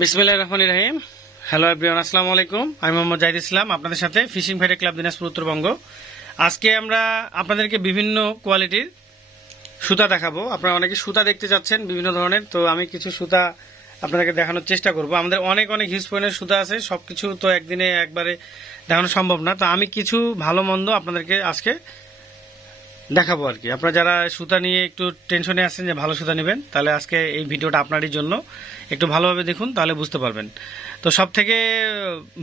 বিসমিল্লাহ রহমান রাহিম। Hello everyone আসসালামু আলাইকুম। আমি মোহাম্মদ জাহিদ ইসলাম, আপনাদের সাথে fishing fighter club Dinajpur Uttarbanga আজকে আমরা আপনাদেরকে বিভিন্ন কোয়ালিটির সুতা দেখাবো। আপনারা অনেকে সুতা দেখতে চাচ্ছেন বিভিন্ন ধরনের, তো আমি কিছু সুতা আপনাদেরকে দেখানোর চেষ্টা করব। আমাদের অনেক অনেক হিউজ পয়েন্টের সুতা আছে সব কিছু তো একদিনে একবারে দেখানো সম্ভব না। তো আমি কিছু ভালো মন্দ আপনাদেরকে আজকে দেখাবো আর কি। আপনারা যারা সুতা নিয়ে একটু টেনশনে আছেন যে ভালো সুতা নেবেন, তাহলে আজকে এই ভিডিওটা আপনারই জন্য। একটু ভালোভাবে দেখুন, তাহলে বুঝতে পারবেন। তো সব থেকে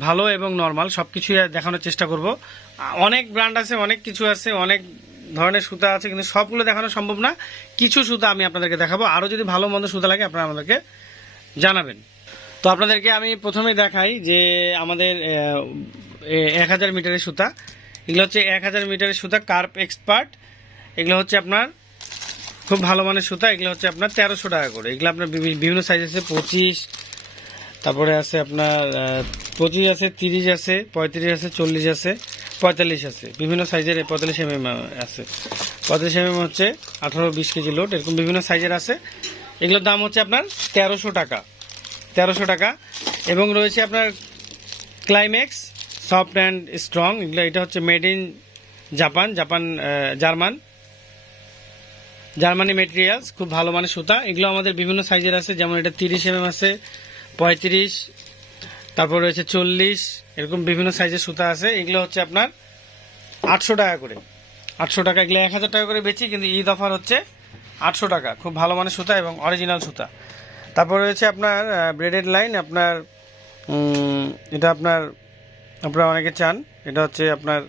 ভালো এবং নর্মাল সব কিছুই দেখানোর চেষ্টা করব। অনেক ব্র্যান্ড আছে, অনেক কিছু আছে, অনেক ধরনের সুতা আছে, কিন্তু সবগুলো দেখানো সম্ভব না। কিছু সুতা আমি আপনাদেরকে দেখাবো। আরও যদি ভালো মন্দ সুতা লাগে, আপনারা আমাদেরকে জানাবেন। তো আপনাদেরকে আমি প্রথমে দেখাই যে আমাদের এক হাজার মিটারের সুতা। এগুলো হচ্ছে এক হাজার মিটারের সুতা কার্প এক্সপার্ট এগুলো হচ্ছে আপনার খুব ভালো মানের সুতা, এগুলো হচ্ছে আপনার তেরোশো টাকা করে। এগুলো আপনার বিভিন্ন সাইজ আছে, পঁচিশ, তারপরে আছে আপনার পঁচিশ আছে, তিরিশ আছে, পঁয়ত্রিশ আছে, চল্লিশ আছে, পঁয়তাল্লিশ আছে। বিভিন্ন সাইজের পঁয়তাল্লিশ এম এম আছে। পঁয়তাল্লিশ এম এম হচ্ছে আঠারো বিশ কেজি লোড এরকম বিভিন্ন সাইজের আছে। এগুলোর দাম হচ্ছে আপনার তেরোশো টাকা। তেরোশো টাকা। এবং রয়েছে আপনার ক্লাইম্যাক্স সফট অ্যান্ড স্ট্রং এগুলো, এটা হচ্ছে made in Japan Japan German. Germany materials খুব ভালো মানের সুতা। এগুলো আমাদের বিভিন্ন সাইজের আছে, যেমন এটা তিরিশ এম আছে, পঁয়ত্রিশ, তারপর রয়েছে চল্লিশ, এরকম বিভিন্ন সাইজের সুতা আছে। এগুলো হচ্ছে আপনার আটশো টাকা করে। আটশো টাকা, এগুলো এক হাজার টাকা করে বেচি, কিন্তু ঈদ অফার হচ্ছে আটশো টাকা। খুব ভালো মানের সুতা এবং অরিজিনাল সুতা। তারপর রয়েছে আপনার ব্রেডেড লাইন আপনার এটা আপনার, আপনারা অনেকে চান। এটা হচ্ছে আপনার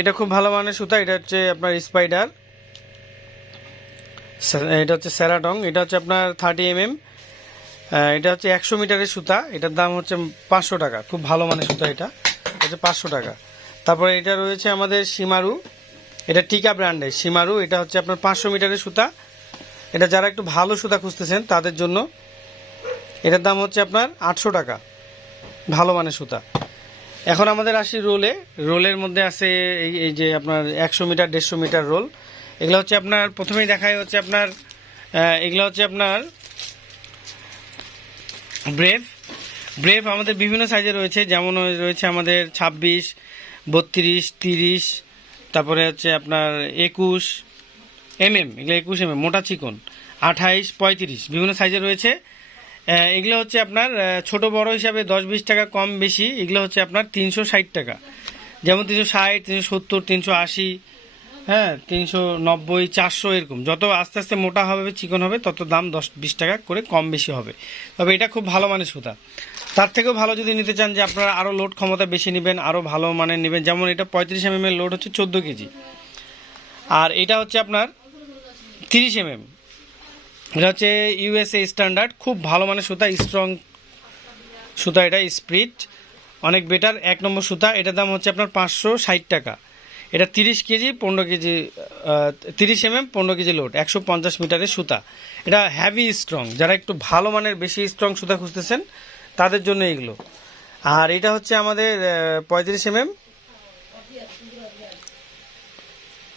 এটা খুব ভালো মানের সুতা। এটা হচ্ছে আপনার স্পাইডার এটা হচ্ছে স্যারাটং এটা হচ্ছে আপনার থার্টি এম এম এটা হচ্ছে একশো মিটারের সুতা, এটার দাম হচ্ছে পাঁচশো টাকা, খুব ভালো মানের সুতা এটা হচ্ছে পাঁচশো টাকা। তারপরে এটা রয়েছে আমাদের সীমারু এটা টিকা ব্র্যান্ডের সীমারু এটা হচ্ছে আপনার পাঁচশো মিটারের সুতা। এটা যারা একটু ভালো সুতা খুঁজতেছেন, তাদের জন্য এটার দাম হচ্ছে আপনার আটশো টাকা, ভালো মানের সুতা। এখন আমাদের আসি রোলে, রোলের মধ্যে আছে এই যে আপনার একশো মিটার, দেড়শো মিটার রোল। এগুলো হচ্ছে আপনার, প্রথমেই দেখায় হচ্ছে আপনার এগুলো হচ্ছে আপনার ব্রেভ। ব্রেভ আমাদের বিভিন্ন সাইজে রয়েছে, যেমন রয়েছে আমাদের ছাব্বিশ, বত্রিশ, তিরিশ, তারপরে হচ্ছে আপনার একুশ এম এম এগুলো একুশ এম এম মোটা চিকন, আঠাইশ, পঁয়ত্রিশ, বিভিন্ন সাইজে রয়েছে। এগুলো হচ্ছে আপনার ছোট বড় হিসাবে দশ বিশ টাকা, কম বেশি, এগুলো হচ্ছে আপনার তিনশো ষাট টাকা। যেমন তিনশো ষাট, তিনশো সত্তর, তিনশো আশি হ্যাঁ তিনশো নব্বই, চারশো এরকম। যত আস্তে আস্তে মোটা হবে, চিকন হবে, তত দাম দশ, বিশ টাকা করে কম বেশি হবে। তবে এটা খুব ভালো মানের সুতা। তার থেকেও ভালো যদি নিতে চান যে আপনারা আরও লোড ক্ষমতা বেশি নেবেন আরও ভালো মানের নেবেন, যেমন এটা পঁয়ত্রিশ এম এর লোড হচ্ছে চোদ্দ কেজি। আর এটা হচ্ছে আপনার তিরিশ এম এটা হচ্ছে ইউএসএ স্ট্যান্ডার্ড, খুব ভালো মানের সুতা, স্ট্রং সুতা এটা, স্প্রিট। অনেক বেটার, এক নম্বর সুতা। এটার দাম হচ্ছে আপনার পাঁচশো ষাট টাকা। এটা তিরিশ কেজি, পনেরো কেজি তিরিশ এম এম পনেরো কেজি লোড, একশো পঞ্চাশ মিটারের সুতা। এটা হ্যাভি স্ট্রং যারা একটু ভালো মানের বেশি স্ট্রং সুতা খুঁজতেছেন, তাদের জন্য এগুলো। আর এটা হচ্ছে আমাদের পঁয়ত্রিশ এম এম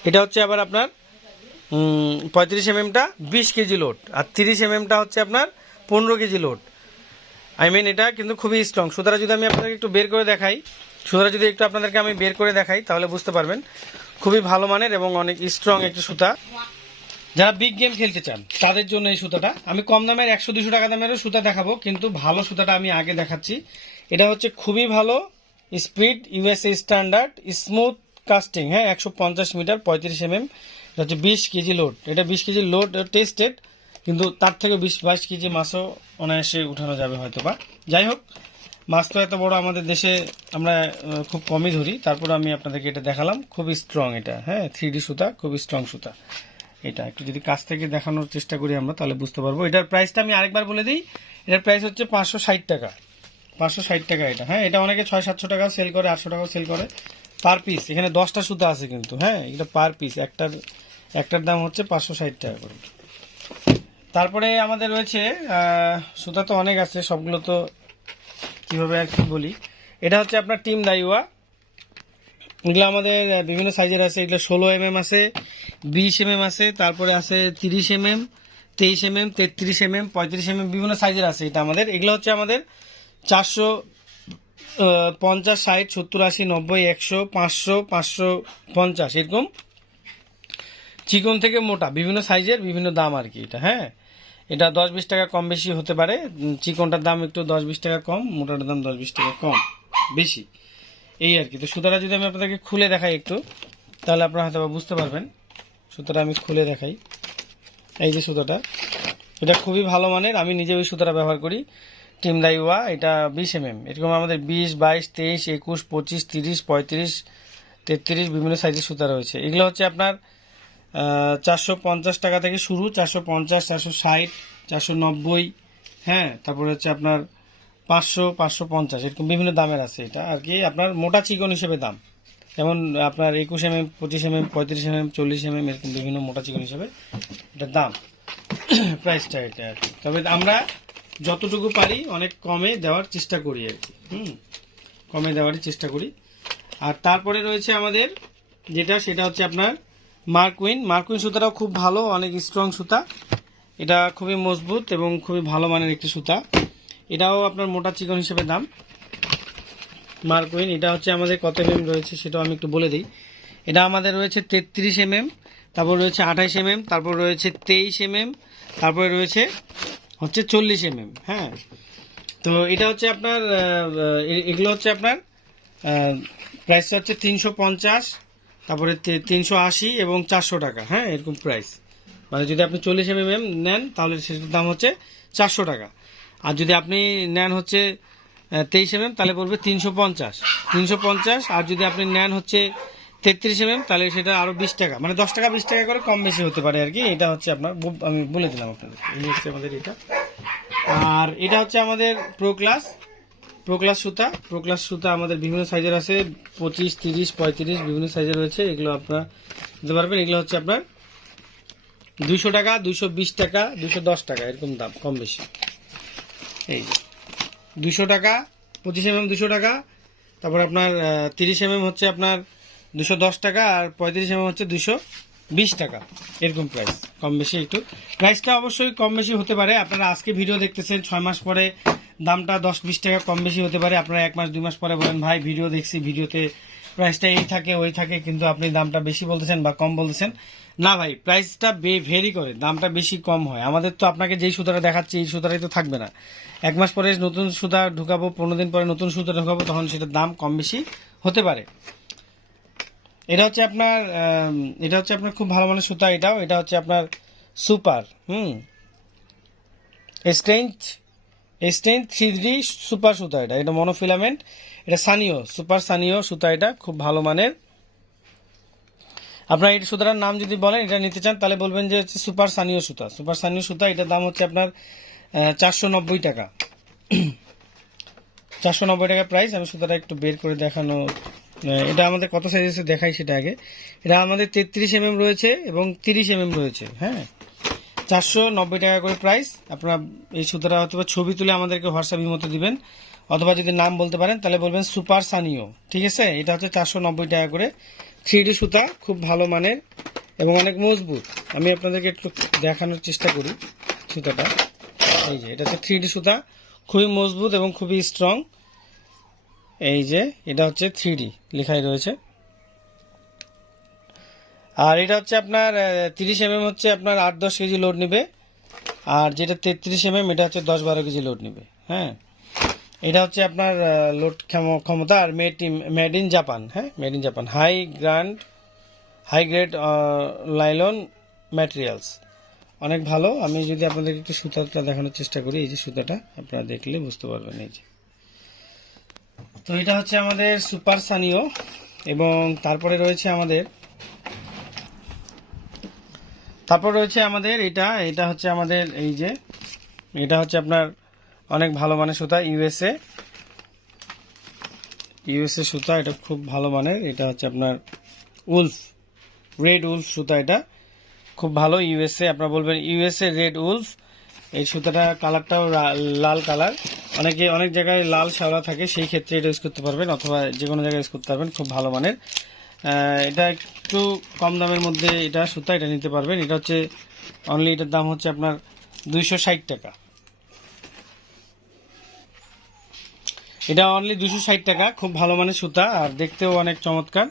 এটা হচ্ছে আবার আপনার পঁয়ত্রিশ এম এমটা বিশ কেজি লোড, আর তিরিশ এম এমটা হচ্ছে আপনার পনেরো কেজি লোড। আই মিন এটা কিন্তু খুবই স্ট্রং সুতরাং যদি আমি আপনাকে একটু বের করে দেখাই। সুতরাং যদি একটু আপনাদেরকে আমি বের করে দেখাই, তাহলে বুঝতে পারবেন। খুবই ভালো মানের এবং অনেক স্ট্রং একটি সুতা। যারা বিগ গেম খেলতে চান, তাদের জন্য এই সুতাটা। আমি কম দামের একশো দুশো টাকা দামেরও সুতা দেখাবো, কিন্তু ভালো সুতাটা আমি আগে দেখাচ্ছি। এটা হচ্ছে খুবই ভালো speed USA standard smooth casting হ্যাঁ একশো পঞ্চাশ মিটার, পঁয়ত্রিশ এম এম এটা হচ্ছে বিশ কেজি লোড এটা বিশ কেজি লোড টেস্টেড কিন্তু তার থেকে বিশ, বাইশ কেজি মাছও অনায়াসে উঠানো যাবে হয়তো বা যাই হোক মাছ তো এত বড় আমাদের দেশে আমরা খুব কমই ধরি। তারপর আমি আপনাদেরকে এটা দেখালাম। খুবই স্ট্রং এটা হ্যাঁ? থ্রি সুতা, খুবই স্ট্রং সুতা। এটা একটু যদি কাছ থেকে দেখানোর চেষ্টা করি আমরা, তাহলে বুঝতে পারব। এটার প্রাইসটা আমি আরেকবার বলে দিই। এটার প্রাইস হচ্ছে পাঁচশো ষাট টাকা। পাঁচশো ষাট টাকা এটা হ্যাঁ? এটা অনেকে ছয় সাতশো টাকা সেল করে, আটশো টাকাও সেল করে। পার পিস এখানে দশটা সুতা আছে কিন্তু হ্যাঁ? এটা পার পিস একটার একটার দাম হচ্ছে পাঁচশো ষাট টাকা করে। তারপরে আমাদের রয়েছে সুতা তো অনেক আছে, সবগুলো তো কীভাবে আর কি বলি? এটা হচ্ছে আপনার টিম দাইওয়া। এগুলো আমাদের বিভিন্ন সাইজের আছে। এগুলো ষোলো এম আছে, বিশ এম আছে, তারপরে আছে তিরিশ এম এম তেইশ এম এম তেত্রিশ এম এম পঁয়ত্রিশ এম বিভিন্ন সাইজের আছে এটা আমাদের। এগুলো হচ্ছে আমাদের চারশো পঞ্চাশ, ষাট, সত্তর, আশি, নব্বই, একশো, পাঁচশো পাঁচশো পঞ্চাশ, এরকম। চিকন থেকে মোটা, বিভিন্ন সাইজের, বিভিন্ন দাম আর কি এটা হ্যাঁ? এটা দশ বিশ টাকা কম বেশি হতে পারে। চিকনটার দাম একটু দশ বিশ টাকা কম মোটাটার দাম দশ বিশ টাকা কম, বেশি। এই আর কি। তো সুতরাং যদি আমি আপনাদেরকে খুলে দেখাই একটু, তাহলে আপনারা হয়তো বুঝতে পারবেন। সুতরাং আমি খুলে দেখাই। এই যে সুতোটা, এটা খুবই ভালো মানের। আমি নিজে ওই সুতোটা ব্যবহার করি। টিম দাইওয়া এটা বিশ এম এম এরকম আমাদের বিশ, বাইশ, তেইশ, একুশ, পঁচিশ, তিরিশ, পঁয়ত্রিশ, তেত্রিশ বিভিন্ন সাইজের সুতা রয়েছে। এগুলো হচ্ছে আপনার চারশো পঞ্চাশ টাকা থেকে শুরু, চারশো পঞ্চাশ, চারশো ষাট, চারশো নব্বই হ্যাঁ তারপরে হচ্ছে আপনার পাঁচশো পাঁচশো পঞ্চাশ, এরকম বিভিন্ন দামের আছে এটা। আর কি আপনার মোটা চিকন হিসেবে দাম। যেমন আপনার একুশ এম এম পঁচিশ এম এম পঁয়ত্রিশ এম এম চল্লিশ এম এম এরকম বিভিন্ন মোটা চিকন হিসেবে এটার দাম। প্রাইসটা এটা আর কি। তবে আমরা যতটুকু পারি অনেক কমে দেওয়ার চেষ্টা করি আর কি। হুম, কমে দেওয়ারই চেষ্টা করি। আর তারপরে রয়েছে আমাদের যেটা, সেটা হচ্ছে আপনার মার্কুইন মার্কুইন সুতাটাও খুব ভালো, অনেক স্ট্রং সুতা। এটা খুবই মজবুত এবং খুবই ভালো মানের একটি সুতা। এটাও আপনার মোটা চিকন হিসেবে দাম। মার্কুইন এটা হচ্ছে আমাদের কত এম রয়েছে সেটাও আমি একটু বলে দিই। এটা আমাদের রয়েছে তেত্রিশ এম তারপর রয়েছে আঠাইশ এম তারপর রয়েছে তেইশ এম তারপরে রয়েছে হচ্ছে চল্লিশ এম হ্যাঁ। তো এটা হচ্ছে আপনার এগুলো হচ্ছে আপনার প্রাইস হচ্ছে তিনশো পঞ্চাশ। তারপরে তিনশো আশি এবং চারশো টাকা হ্যাঁ এরকম প্রাইস মানে যদি আপনি চল্লিশ এম এম নেন, তাহলে সেটার দাম হচ্ছে চারশো টাকা। আর যদি আপনি নেন হচ্ছে তেইশ এম এম তাহলে পড়বে তিনশো পঞ্চাশ। তিনশো পঞ্চাশ, আর যদি আপনি নেন হচ্ছে তেত্রিশ এম এম তাহলে সেটা আরও বিশ টাকা। মানে দশ টাকা, বিশ টাকা করে কম বেশি হতে পারে আর কি। এটা হচ্ছে আপনার আমি বলে দিলাম আপনাদের। এই হচ্ছে আমাদের এটা। আর এটা হচ্ছে আমাদের প্রো ক্লাস প্রো ক্লাস সুতা প্রো ক্লাস সুতা আমাদের বিভিন্ন সাইজের আছে, পঁচিশ, তিরিশ, পঁয়ত্রিশ, বিভিন্ন সাইজের রয়েছে, এগুলো আপনার দিতে পারবেন। এগুলো হচ্ছে আপনার দুইশো টাকা, দুইশো বিশ টাকা, দুইশো দশ টাকা, এরকম দাম, কম বেশি। এই দুশো টাকা, পঁচিশ এম এম দুশো টাকা, তারপর আপনার তিরিশ এম এম হচ্ছে আপনার দুশো দশ টাকা আর পঁয়ত্রিশ এম এম হচ্ছে দুশো বিশ টাকা, এরকম প্রাইস কম বেশি একটু। প্রাইসটা অবশ্যই কম বেশি হতে পারে। আপনারা আজকে ভিডিও দেখতেছেন, ছয় মাস পরে দামটা দশ বিশ টাকা কম বেশি হতে পারে। আপনারা এক মাস, দুই মাস পরে বলেন, ভাই ভিডিও দেখছি ভিডিওতে প্রাইসটা এই থাকে, ওই থাকে, কিন্তু আপনি দামটা বেশি বলতেছেন বা কম বলতেছেন। না ভাই প্রাইসটা ভেরি করে, দামটা বেশি কম হয়। আমাদের তো আপনাকে যেই সুতাটা দেখাচ্ছি, এই সুতাটাই তো থাকবে না। এক মাস পরে নতুন সুতা ঢুকাবো, পনেরো দিন পরে নতুন সুতা ঢুকাবো, তখন সেটার দাম কম বেশি হতে পারে। এটা হচ্ছে আপনার এটা হচ্ছে আপনার খুব ভালো মানের সুতা এটাও। এটা হচ্ছে আপনার super hmm strange strange three super সুতা এটা। এটা মনোফিলামেন্ট এটা সানিও সুপার সানিও সুতা এটা, খুব ভালো মানের। আপনার এই সুতাটার নাম যদি বলেন, এটা নিতে চান, তাহলে বলবেন যে হচ্ছে সুপার সানিও সুতা সুপার সানিও সুতা এটার দাম হচ্ছে আপনার চারশো নব্বই টাকা। চারশো নব্বই টাকা প্রাইস আমি সুতাটা একটু বের করে দেখানো এটা আমাদের কত সাইজ দেখাই সেটা আগে। এটা আমাদের তেত্রিশ এম রয়েছে এবং তিরিশ এম রয়েছে হ্যাঁ? চারশো নব্বই টাকা করে প্রাইস আপনারা এই সুতাটা অথবা ছবি তুলে আমাদেরকে হোয়াটসঅ্যাপ ইমোতে দিবেন, অথবা যদি নাম বলতে পারেন, তাহলে বলবেন সুপার সানিও ঠিক আছে? এটা হচ্ছে চারশো নব্বই টাকা করে। থ্রি সুতা, খুব ভালো মানের এবং অনেক মজবুত। আমি আপনাদেরকে একটু দেখানোর চেষ্টা করি সুতাটা। এই যে, এটা হচ্ছে থ্রি সুতা, খুবই মজবুত এবং খুবই স্ট্রং এই যে, এটা হচ্ছে থ্রি লেখাই রয়েছে। আর এটা হচ্ছে আপনার তিরিশ এম হচ্ছে আপনার আট দশ কেজি লোড নেবে। আর যেটা তেত্রিশ এম এটা হচ্ছে দশ বারো কেজি লোড নেবে। হ্যাঁ? এটা হচ্ছে আপনার লোড ক্ষমতা আর made in made in Japan হ্যাঁ? Made in Japan high grand high grade nylon materials অনেক ভালো। আমি যদি আপনাদেরকে একটু সুতাটা দেখানোর চেষ্টা করি, এই যে সুতাটা, আপনারা দেখলে বুঝতে পারবেন এই যে। তো এটা হচ্ছে আমাদের সুপার সানিও এবং তারপরে রয়েছে আমাদের তারপর রয়েছে আমাদের এটা এটা হচ্ছে আমাদের এই যে, এটা হচ্ছে আপনার অনেক ভালো মানের সুতা, ইউএসএ। ইউএসএ সুতা, এটা খুব ভালো মানের, এটা হচ্ছে আপনার উলফ, রেড উলফ সুতা এটা। খুব ভালো, ইউএসএ, আপনারা বলবেন ইউএসএ রেড উলফ, এই সুতাটা কালারটাও লাল কালার। অনেকে অনেক জায়গায় লাল শ্যাওলা থাকে, সেই ক্ষেত্রে এটা ইউজ করতে পারবেন, অথবা যে কোনো জায়গায় ইউজ করতে পারবেন, খুব ভালো মানের। এটা একটু কম দামের মধ্যে এটা সুতা এটা নিতে পারবেন। এটা হচ্ছে অনলি এটার দাম হচ্ছে আপনার দুইশো ষাট টাকা। এটা অনলি দুশো ষাট টাকা, খুব ভালো মানের সুতা আর দেখতেও অনেক চমৎকার।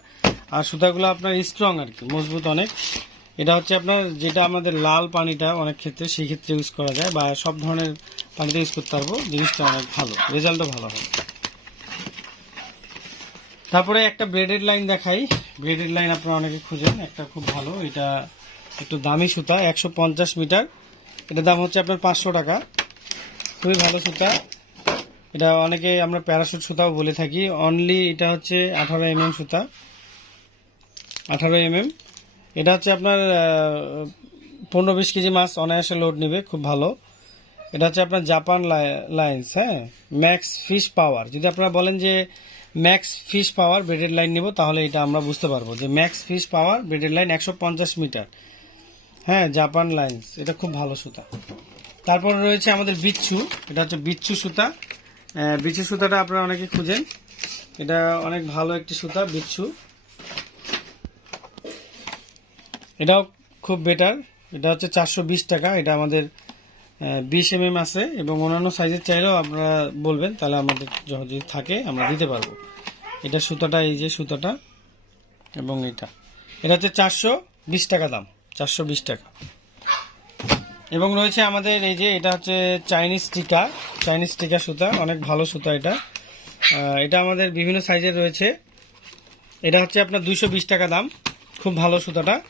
আর সুতাগুলো আপনার স্ট্রং আর কি, মজবুত অনেক। এটা হচ্ছে আপনার যেটা আমাদের লাল পানিটা অনেক ক্ষেত্রে, সেই ক্ষেত্রে ইউজ করা যায় বা সব ধরনের পানিতে ইউজ করতে পারব, জিনিসটা অনেক ভালো রেজাল্টও ভালো হয় তারপরে একটা ব্রেডেড লাইন দেখাই। ব্রেডেড লাইন আপনারা অনেকে খুঁজেন, একটা খুব ভালো। এটা একটু দামি সুতা, একশো পঞ্চাশ মিটার। এটার দাম হচ্ছে আপনার পাঁচশো টাকা। খুবই ভালো সুতা। এটা অনেকে আমরা প্যারাশুট সুতাও বলে থাকি। অনলি এটা হচ্ছে আঠারো এম সুতা। আঠারো এম এটা হচ্ছে আপনার পনেরো বিশ কেজি মাছ, অনায়াসে লোড নেবে, খুব ভালো। এটা হচ্ছে আপনার জাপান লাইন্স হ্যাঁ? Max fish power. যদি আপনারা বলেন যে max fish power braided line নেব, তাহলে এটা আমরা বুঝতে পারব যে max fish power braided line একশো পঞ্চাশ মিটার। হ্যাঁ জাপান লাইন্স এটা খুব ভালো সুতা। তারপর রয়েছে আমাদের বিচ্ছু এটা হচ্ছে বিচ্ছু সুতা। বিচ্ছু সুতাটা আপনারা অনেকে খুঁজেন। এটা অনেক ভালো একটি সুতা বিচ্ছু এটাও খুব বেটার এটা হচ্ছে চারশো বিশ টাকা, এটা আমাদের বিশ এম এম আছে এবং অন্যান্য সাইজের চাইলেও আপনারা বলবেন, তাহলে আমাদের যদি থাকে আমরা দিতে পারব। এটা সুতাটা, এই যে সুতাটা এবং এটা। এটা হচ্ছে চারশো বিশ টাকা দাম, চারশো বিশ টাকা। এবং রয়েছে আমাদের এই যে এটা হচ্ছে চাইনিজ টিকা চাইনিজ টিকা সুতা, অনেক ভালো সুতা এটা। এটা আমাদের বিভিন্ন সাইজের রয়েছে। এটা হচ্ছে আপনার বিশ টাকা দাম, খুব ভালো সুতাটা।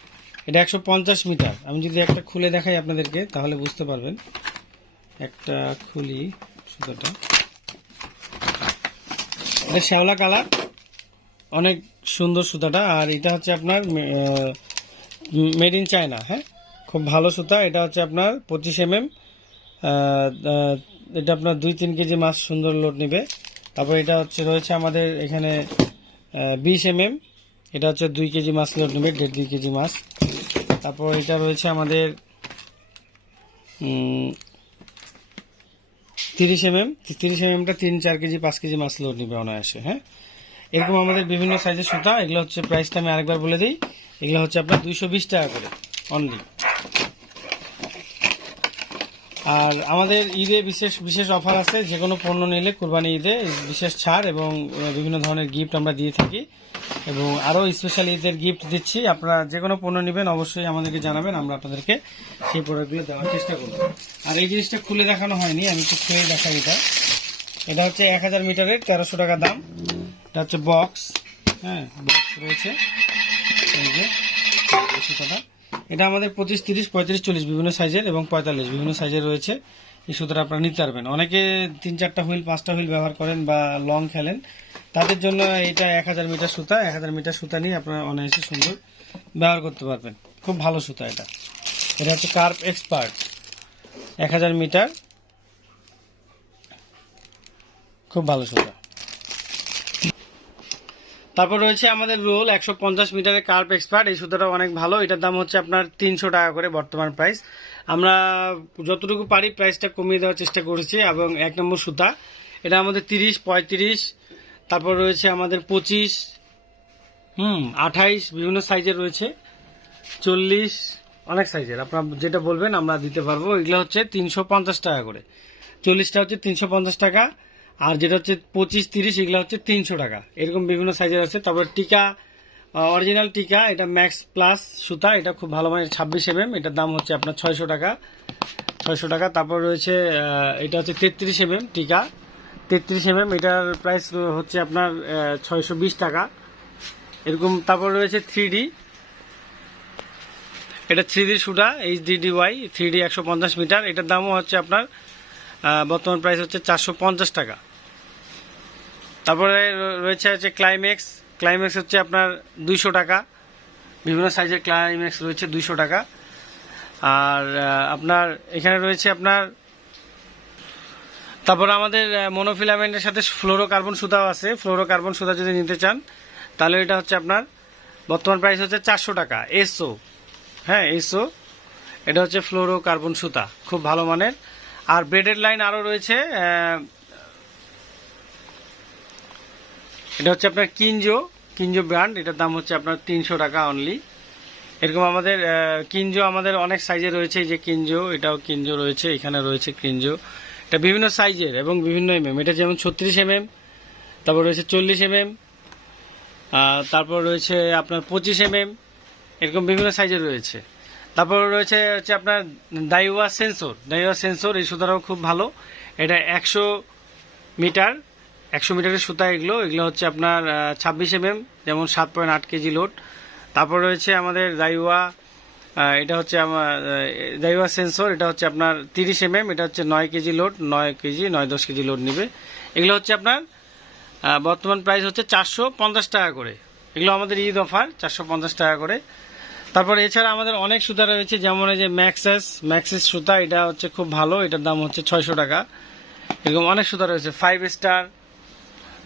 এটা একশো পঞ্চাশ মিটার। আমি যদি একটা খুলে দেখাই আপনাদেরকে, তাহলে বুঝতে পারবেন। একটা খুলি সুতোটা। এটা শ্যাওলা কালার। অনেক সুন্দর সুতাটা। আর এটা হচ্ছে আপনার মেড ইন চায়না হ্যাঁ? খুব ভালো সুতা। এটা হচ্ছে আপনার পঁচিশ এম এটা আপনার দুই তিন কেজি মাছ সুন্দর লোড নেবে। তারপর এটা হচ্ছে রয়েছে আমাদের এখানে বিশ এম এটা হচ্ছে দুই কেজি মাছ লোড নেবে, দেড় দুই কেজি মাছ। তারপর এটা রয়েছে আমাদের তিরিশ এম এম তিরিশ এম এমটা তিন, চার কেজি, পাঁচ কেজি মাছ লোড নেবে অনায়াসে হ্যাঁ? এরকম আমাদের বিভিন্ন সাইজের সুতা, এগুলো হচ্ছে প্রাইসটা আমি আরেকবার বলে দিই। এগুলো হচ্ছে আপনার দুইশো বিশ টাকা করে অনলি আর আমাদের ঈদে বিশেষ বিশেষ অফার আছে যে কোনো পণ্য নিলে কুরবানি ঈদে বিশেষ ছাড় এবং বিভিন্ন ধরনের গিফট আমরা দিয়ে থাকি এবং আরও স্পেশাল ঈদের গিফট দিচ্ছি আপনারা যে কোনো পণ্য নেবেন অবশ্যই আমাদেরকে জানাবেন আমরা আপনাদেরকে সেই প্রোডাক্টগুলো দেওয়ার চেষ্টা করব আর এই জিনিসটা খুলে দেখানো হয়নি আমি একটু খুলে দেখাই এটা এটা হচ্ছে এক হাজার মিটারের তেরোশো টাকা দাম এটা হচ্ছে বক্স হ্যাঁ বক্স রয়েছে এই যে সুতোটা এটা আমাদের পঁচিশ, তিরিশ, পঁয়ত্রিশ, চল্লিশ বিভিন্ন সাইজের এবং পঁয়তাল্লিশ বিভিন্ন সাইজের রয়েছে। এই সুতোটা আপনারা নিতে পারবেন। অনেকে তিন, চারটা হুইল, পাঁচটা হুইল ব্যবহার করেন বা লং খেলেন। তাদের জন্য এটা এক হাজার মিটার সুতা। এক হাজার মিটার সুতা নিয়ে আপনারা অনায়াসে সুন্দর ব্যবহার করতে পারবেন। খুব ভালো সুতা এটা। এটা হচ্ছে কার্প এক্সপার্ট এক হাজার মিটার। খুব ভালো সুতা। তারপর রয়েছে আমাদের রোল, একশো পঞ্চাশ মিটারের কার্প এক্সপার্ট। এই সুতাটা অনেক ভালো। এটার দাম হচ্ছে আপনার তিনশো টাকা করে বর্তমান প্রাইস। আমরা যতটুকু পারি প্রাইসটা কমিয়ে দেওয়ার চেষ্টা করেছি এবং এক নম্বর সুতা। এটা আমাদের তিরিশ, পঁয়ত্রিশ, তারপর রয়েছে আমাদের পঁচিশ, হুম, আঠাইশ, বিভিন্ন সাইজের রয়েছে। চল্লিশ, অনেক সাইজের আপনার যেটা বলবেন আমরা দিতে পারব। এগুলো হচ্ছে তিনশো পঞ্চাশ টাকা করে। চল্লিশটা হচ্ছে তিনশো পঞ্চাশ টাকা। আর যেটা হচ্ছে পঁচিশ, তিরিশ, এগুলো হচ্ছে তিনশো টাকা। এরকম বিভিন্ন সাইজের আছে। তারপর টিকা অরিজিনাল টিকা, এটা ম্যাক্স প্লাস সুতা, এটা খুব ভালো মানের ছাব্বিশ এম এম এটার দাম হচ্ছে আপনার ছয়শো টাকা। ছয়শো টাকা। তারপর রয়েছে এটা হচ্ছে তেত্রিশ এম এম টিকা। তেত্রিশ এম এম এটার প্রাইস হচ্ছে আপনার ছয়শো বিশ টাকা। এরকম, তারপর রয়েছে থ্রি ডি এটা three D সুটা H D D Y three D একশো পঞ্চাশ মিটার। এটার দামও হচ্ছে আপনার বর্তমান প্রাইস হচ্ছে চারশো পঞ্চাশ টাকা। তারপরে রয়েছে হচ্ছে ক্লাইম্যাক্স ক্লাইম্যাক্স হচ্ছে আপনার দুইশো টাকা। বিভিন্ন সাইজের ক্লাইম্যাক্স রয়েছে দুইশো টাকা। আর আপনার এখানে রয়েছে আপনার, তারপর আমাদের মনোফিলামেন্টের সাথে ফ্লোরোকার্বন সুতাও আছে। ফ্লোরোকার্বন সুতা যদি নিতে চান, তাহলে এটা হচ্ছে আপনার, বর্তমান প্রাইস হচ্ছে চারশো টাকা। এসও হ্যাঁ এসও। এটা হচ্ছে ফ্লোরোকার্বন সুতা, খুব ভালো মানের। আর ব্রেডের লাইন আরও রয়েছে এটা হচ্ছে আপনার কিনজো কিনজো ব্র্যান্ড। এটার দাম হচ্ছে আপনার তিনশো টাকা অনলি এরকম আমাদের কিঞ্জো আমাদের অনেক সাইজে রয়েছে। যে কিঞ্জো এটাও কিঞ্জো রয়েছে, এখানে রয়েছে কিঞ্জো এটা বিভিন্ন সাইজের এবং বিভিন্ন এমএম এটা যেমন ছত্রিশ এমএম তারপর রয়েছে চল্লিশ এমএম তারপর রয়েছে আপনার পঁচিশ এমএম এরকম বিভিন্ন সাইজের রয়েছে। তারপর রয়েছে হচ্ছে আপনার ডাইওয়া সেন্সর ডাইওয়া সেন্সর এই সুতাটাও খুব ভালো। এটা একশো মিটার একশো মিটারের সুতা এগুলো। এগুলো হচ্ছে আপনার ছাব্বিশ এমএম যেমন সাত পয়েন্ট আট কেজি লোড। তারপর রয়েছে আমাদের দাইওয়া এটা হচ্ছে আমার দাইওয়া সেন্সর এটা হচ্ছে আপনার তিরিশ এমএম এটা হচ্ছে নয় কেজি লোড, নয় কেজি, নয় দশ কেজি লোড নেবে। এগুলো হচ্ছে আপনার বর্তমান প্রাইস হচ্ছে চারশো পঞ্চাশ টাকা করে। এগুলো আমাদের ঈদ অফার চারশো পঞ্চাশ টাকা করে। তারপর এছাড়া আমাদের অনেক সুতা রয়েছে, যেমন এই যে ম্যাক্সেস ম্যাক্সেস সুতা, এটা হচ্ছে খুব ভালো, এটার দাম হচ্ছে ছয়শো টাকা। এরকম অনেক সুতা রয়েছে ফাইভ স্টার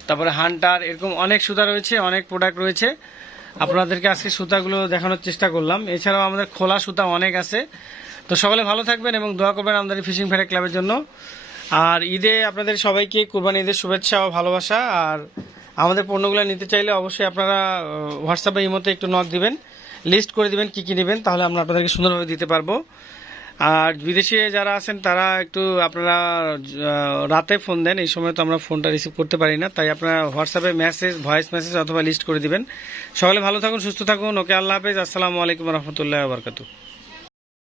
তারপরে হান্টার, এরকম অনেক সুতা রয়েছে, অনেক প্রোডাক্ট রয়েছে। আপনাদেরকে আজকে সুতাগুলো দেখানোর চেষ্টা করলাম। এছাড়াও আমাদের খোলা সুতা অনেক আছে। তো সকলে ভালো থাকবেন এবং দোয়া করবেন আমাদের ফিশিং ফেয়ার ক্লাবের জন্য। আর ঈদে আপনাদের সবাইকে কুরবানি, ঈদের শুভেচ্ছা ও ভালোবাসা। আর আমাদের পণ্যগুলো নিতে চাইলে অবশ্যই আপনারা হোয়াটসঅ্যাপে এই মতো একটু নক দিবেন। লিস্ট করে দিবেন, কি কি নেবেন তাহলে আমরা আপনাদেরকে সুন্দরভাবে দিতে পারব। আর বিদেশে যারা আছেন, তারা একটু আপনারা রাতে ফোন দেন। এই সময় তো আমরা ফোনটা রিসিভ করতে পারি না, তাই আপনারা হোয়াটসঅ্যাপে মেসেজ ভয়েস মেসেজ অথবা লিস্ট করে দিবেন। সকালে ভালো থাকুন, সুস্থ থাকুন। ওকে, আল্লাহ হাফেজ। আসসালামু আলাইকুম রহমতুল্লাহ বারকাতু